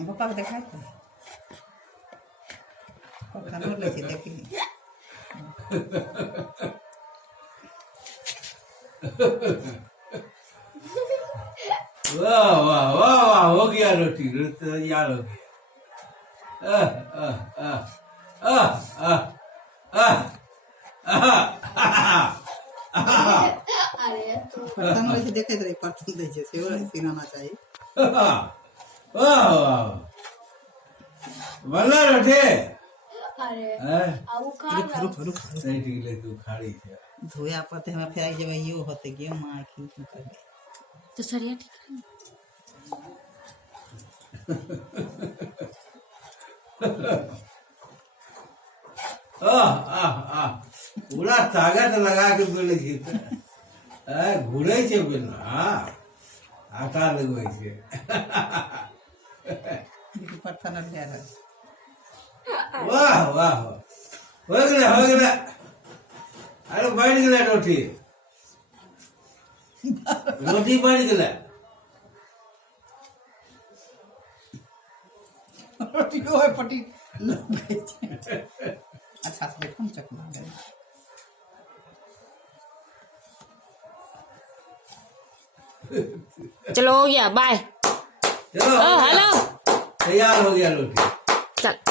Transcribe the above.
पप्पा को देखा खाना लेके देखी वाह वाह वाह वाह हो गया रोटी रोटी तैयार हो गया बर्तन वैसे देखे रहे बर्तन दे से सिनाना चाहिए वाह वाह बल्ला रोटी अरे अब रुक रुक नहीं ठीक ले तू खाड़ी है धोया पते हमें फिर जब यो होते गयो मां की कर तो सरिया ठीक पूरा ताकत लगा के बोले छी घूरे छे बिना आटा लगवे छे बर्तन ले रहा वाह वाह हो गया अरे बैठ गया रोटी रोटी बैठ गया रोटी को है पटी अच्छा से देखो चकना दे चलो हो गया बाय चलो हेलो तैयार हो गया रोटी चल